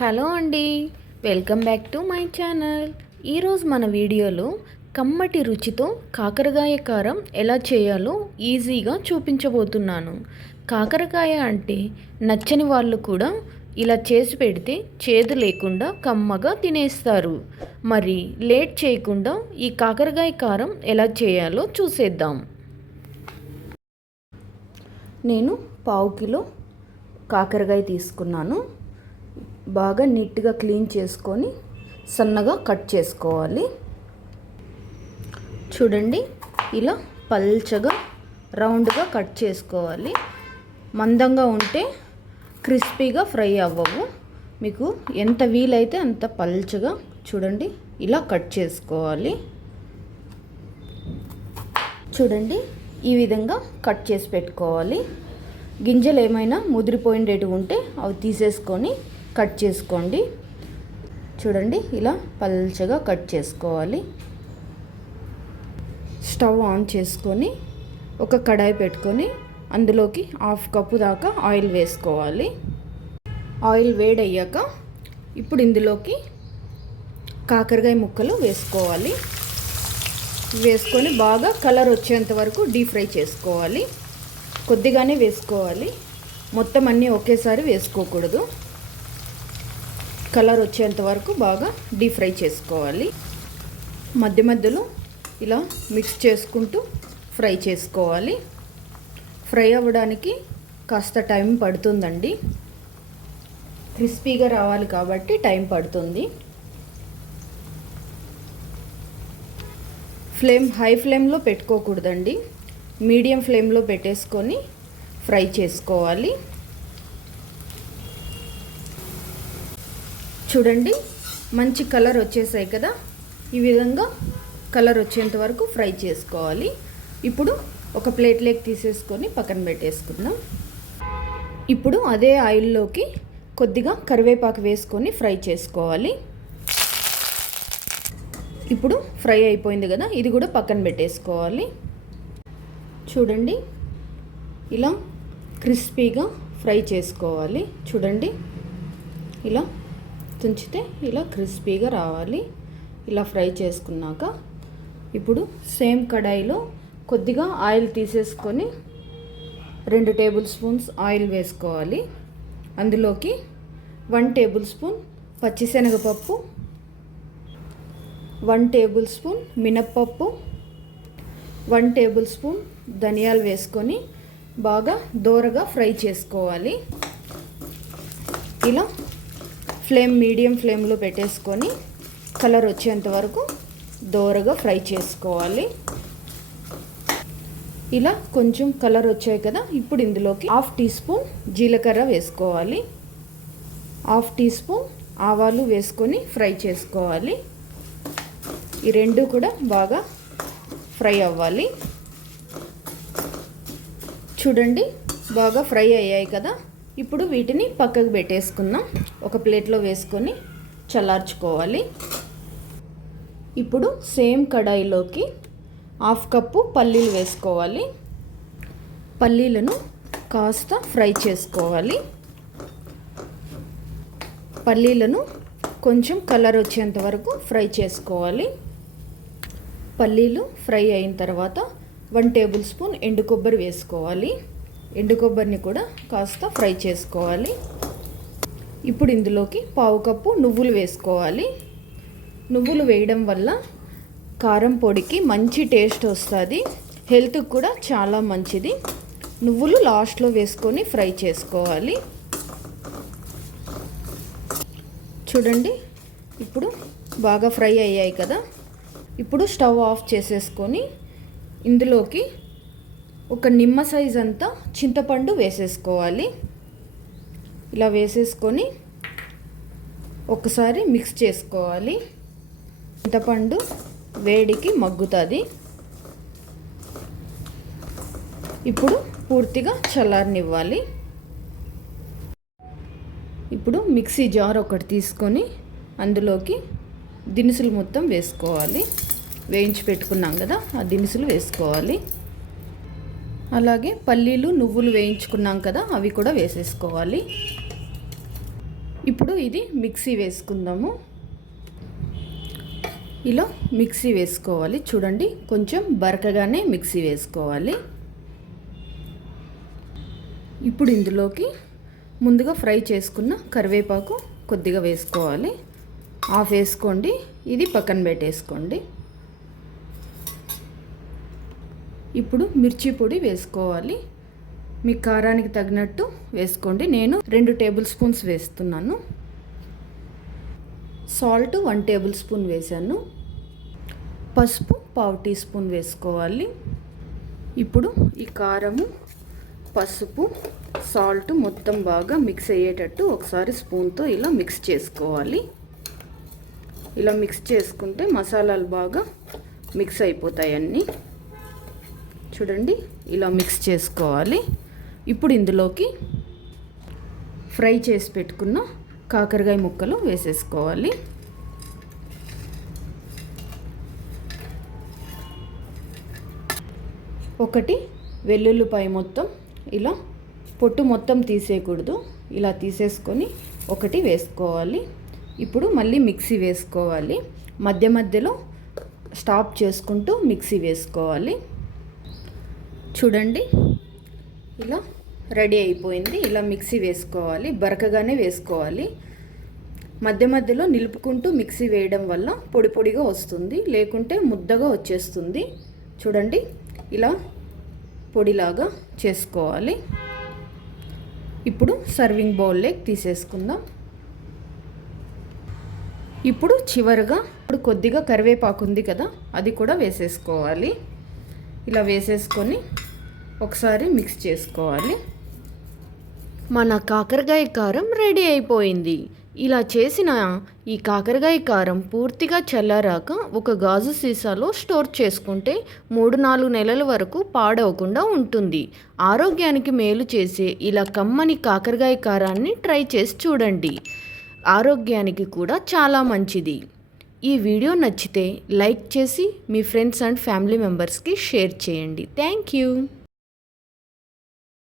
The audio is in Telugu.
హలో అండి, welcome back to my channel. ఈరోజు మన వీడియోలో కమ్మటి రుచితో కాకరకాయ కారం ఎలా చేయాలో ఈజీగా చూపించబోతున్నాను. కాకరకాయ అంటే నచ్చని వాళ్ళు కూడా ఇలా చేసి పెడితే చేదు లేకుండా కమ్మగా తినేస్తారు. మరి లేట్ చేయకుండా ఈ కాకరకాయ కారం ఎలా చేయాలో చూసేద్దాం. నేను పావు కిలో కాకరకాయ తీసుకున్నాను. బాగా నీట్గా క్లీన్ చేసుకొని సన్నగా కట్ చేసుకోవాలి. చూడండి, ఇలా పల్చగా రౌండ్గా కట్ చేసుకోవాలి. మందంగా ఉంటే క్రిస్పీగా ఫ్రై అవ్వవు. మీకు ఎంత వీలైతే అంత పల్చగా చూడండి ఇలా కట్ చేసుకోవాలి. చూడండి, ఈ విధంగా కట్ చేసి పెట్టుకోవాలి. గింజలు ఏమైనా ముదిరిపోయిండేటివి ఉంటే అవి తీసేసుకొని కట్ చేసుకోండి. చూడండి, ఇలా పల్చగా కట్ చేసుకోవాలి. స్టవ్ ఆన్ చేసుకొని ఒక కడాయి పెట్టుకొని అందులోకి 1/2 కప్పు దాకా ఆయిల్ వేసుకోవాలి. ఆయిల్ వేడయ్యాక ఇప్పుడు ఇందులోకి కాకరకాయ ముక్కలు వేసుకోవాలి. వేసుకొని బాగా కలర్ వచ్చేంత వరకు డీప్ ఫ్రై చేసుకోవాలి. కొద్దిగానే వేసుకోవాలి, మొత్తం అన్నీ ఒకేసారి వేసుకోకూడదు. కలర్ వచ్చేంత వరకు బాగా డీప్ ఫ్రై చేసుకోవాలి. మధ్య మధ్యలో ఇలా మిక్స్ చేసుకుంటూ ఫ్రై చేసుకోవాలి. ఫ్రై అవ్వడానికి కాస్త టైం పడుతుందండి. క్రిస్పీగా రావాలి కాబట్టి టైం పడుతుంది. హై ఫ్లేమ్లో పెట్టుకోకూడదండి, మీడియం ఫ్లేమ్లో పెట్టేసుకొని ఫ్రై చేసుకోవాలి. చూడండి, మంచి కలర్ వచ్చేసాయి కదా. ఈ విధంగా కలర్ వచ్చేంత వరకు ఫ్రై చేసుకోవాలి. ఇప్పుడు ఒక ప్లేట్లోకి తీసేసుకొని పక్కన పెట్టేసుకుందాం. ఇప్పుడు అదే ఆయిల్లోకి కొద్దిగా కరివేపాకు వేసుకొని ఫ్రై చేసుకోవాలి. ఇప్పుడు ఫ్రై అయిపోయింది కదా, ఇది కూడా పక్కన పెట్టేసుకోవాలి. చూడండి, ఇలా క్రిస్పీగా ఫ్రై చేసుకోవాలి. చూడండి, ఇలా తుంచితే ఇలా క్రిస్పీగా రావాలి. ఇలా ఫ్రై చేసుకున్నాక ఇప్పుడు సేమ్ కడాయిలో కొద్దిగా ఆయిల్ తీసేసుకొని 2 టేబుల్ స్పూన్స్ ఆయిల్ వేసుకోవాలి. అందులోకి 1 టేబుల్ స్పూన్ పచ్చిశనగపప్పు, 1 టేబుల్ స్పూన్ మినప్పప్పు, 1 టేబుల్ స్పూన్ ధనియాలు వేసుకొని బాగా దోరగా ఫ్రై చేసుకోవాలి. ఇలా మీడియం ఫ్లేమ్లో పెట్టేసుకొని కలర్ వచ్చేంత వరకు దోరగా ఫ్రై చేసుకోవాలి. ఇలా కొంచెం కలర్ వచ్చాయి కదా, ఇప్పుడు ఇందులోకి 1/2 టీ స్పూన్ జీలకర్ర వేసుకోవాలి. 1/2 టీ స్పూన్ ఆవాలు వేసుకొని ఫ్రై చేసుకోవాలి. ఈ రెండు కూడా బాగా ఫ్రై అవ్వాలి. చూడండి, బాగా ఫ్రై అయ్యాయి కదా. ఇప్పుడు వీటిని పక్కకు పెట్టేసుకుందాం. ఒక ప్లేట్లో వేసుకొని చల్లార్చుకోవాలి. ఇప్పుడు సేమ్ కడాయిలోకి 1/2 కప్పు పల్లీలు వేసుకోవాలి. పల్లీలను కాస్త ఫ్రై చేసుకోవాలి. పల్లీలను కొంచెం కలర్ వచ్చేంత వరకు ఫ్రై చేసుకోవాలి. పల్లీలు ఫ్రై అయిన తర్వాత 1 టేబుల్ స్పూన్ ఎండు కొబ్బరి వేసుకోవాలి. ఎండు కొబ్బరిని కూడా కాస్త ఫ్రై చేసుకోవాలి. ఇప్పుడు ఇందులోకి 1/2 కప్పు నువ్వులు వేసుకోవాలి. నువ్వులు వేయడం వల్ల కారం పొడికి మంచి టేస్ట్ వస్తుంది, హెల్త్కి కూడా చాలా మంచిది. నువ్వులు లాస్ట్లో వేసుకొని ఫ్రై చేసుకోవాలి. చూడండి, ఇప్పుడు బాగా ఫ్రై అయ్యాయి కదా. ఇప్పుడు స్టవ్ ఆఫ్ చేసేసుకొని ఇందులోకి ఒక నిమ్మ సైజ్ అంతా చింతపండు వేసేసుకోవాలి. ఇలా వేసేసుకొని ఒకసారి మిక్స్ చేసుకోవాలి. చింతపండు వేడికి మగ్గుతుంది. ఇప్పుడు పూర్తిగా చల్లారనివ్వాలి. ఇప్పుడు మిక్సీ జార్ ఒకటి తీసుకొని అందులోకి దినుసులు మొత్తం వేసుకోవాలి. వేయించి పెట్టుకున్నాం కదా, ఆ దినుసులు వేసుకోవాలి. అలాగే పల్లీలు నువ్వులు వేయించుకున్నాం కదా, అవి కూడా వేసేసుకోవాలి. ఇప్పుడు ఇది మిక్సీ వేసుకుందాము. ఇలా మిక్సీ వేసుకోవాలి. చూడండి, కొంచెం బరకగానే మిక్సీ వేసుకోవాలి. ఇప్పుడు ఇందులోకి ముందుగా ఫ్రై చేసుకున్న కరివేపాకు కొద్దిగా వేసుకోవాలి. హాఫ్ వేసుకోండి, ఇది పక్కన పెట్టేసుకోండి. ఇప్పుడు మిర్చి పొడి వేసుకోవాలి. మీ కారానికి తగినట్టు వేసుకోండి. నేను 2 టేబుల్ స్పూన్స్ వేస్తున్నాను. సాల్ట్ 1 టేబుల్ స్పూన్ వేసాను. పసుపు 1/2 టీ స్పూన్ వేసుకోవాలి. ఇప్పుడు ఈ కారము, పసుపు, సాల్ట్ మొత్తం బాగా మిక్స్ అయ్యేటట్టు ఒకసారి స్పూన్తో ఇలా మిక్స్ చేసుకోవాలి. ఇలా మిక్స్ చేసుకుంటే మసాలాలు బాగా మిక్స్ అయిపోతాయి అన్నీ. చూడండి, ఇలా మిక్స్ చేసుకోవాలి. ఇప్పుడు ఇందులోకి ఫ్రై చేసి పెట్టుకున్న కాకరకాయ ముక్కలు వేసేసుకోవాలి. ఒకటి వెల్లుల్లిపాయ మొత్తం ఇలా పొట్టు మొత్తం తీసేయకూడదు, ఇలా తీసేసుకొని ఒకటి వేసుకోవాలి. ఇప్పుడు మళ్ళీ మిక్సీ వేసుకోవాలి. మధ్య మధ్యలో స్టాప్ చేసుకుంటూ మిక్సీ వేసుకోవాలి. చూడండి, ఇలా రెడీ అయిపోయింది. ఇలా మిక్సీ వేసుకోవాలి, బరకగానే వేసుకోవాలి. మధ్య మధ్యలో నిలుపుకుంటూ మిక్సీ వేయడం వల్ల పొడి పొడిగా వస్తుంది, లేకుంటే ముద్దగా వచ్చేస్తుంది. చూడండి, ఇలా పొడిలాగా చేసుకోవాలి. ఇప్పుడు సర్వింగ్ బౌల్లోకి తీసేసుకుందాం. ఇప్పుడు చివరగా కొద్దిగా కరివేపాకు ఉంది కదా, అది కూడా వేసేసుకోవాలి. ఇలా వేసేసుకొని ఒకసారి మిక్స్ చేసుకోవాలి. మన కాకరకాయ కారం రెడీ అయిపోయింది. ఇలా చేసిన ఈ కాకరకాయ కారం పూర్తిగా చల్లారాక ఒక గాజు సీసాలో స్టోర్ చేసుకుంటే 3-4 నెలల వరకు పాడవకుండా ఉంటుంది. ఆరోగ్యానికి మేలు చేసే ఇలా కమ్మని కాకరకాయ కారాన్ని ట్రై చేసి చూడండి. ఆరోగ్యానికి కూడా చాలా మంచిది. ఈ వీడియో నచ్చితే లైక్ చేసి మీ ఫ్రెండ్స్ అండ్ ఫ్యామిలీ మెంబర్స్కి షేర్ చేయండి. Thank you.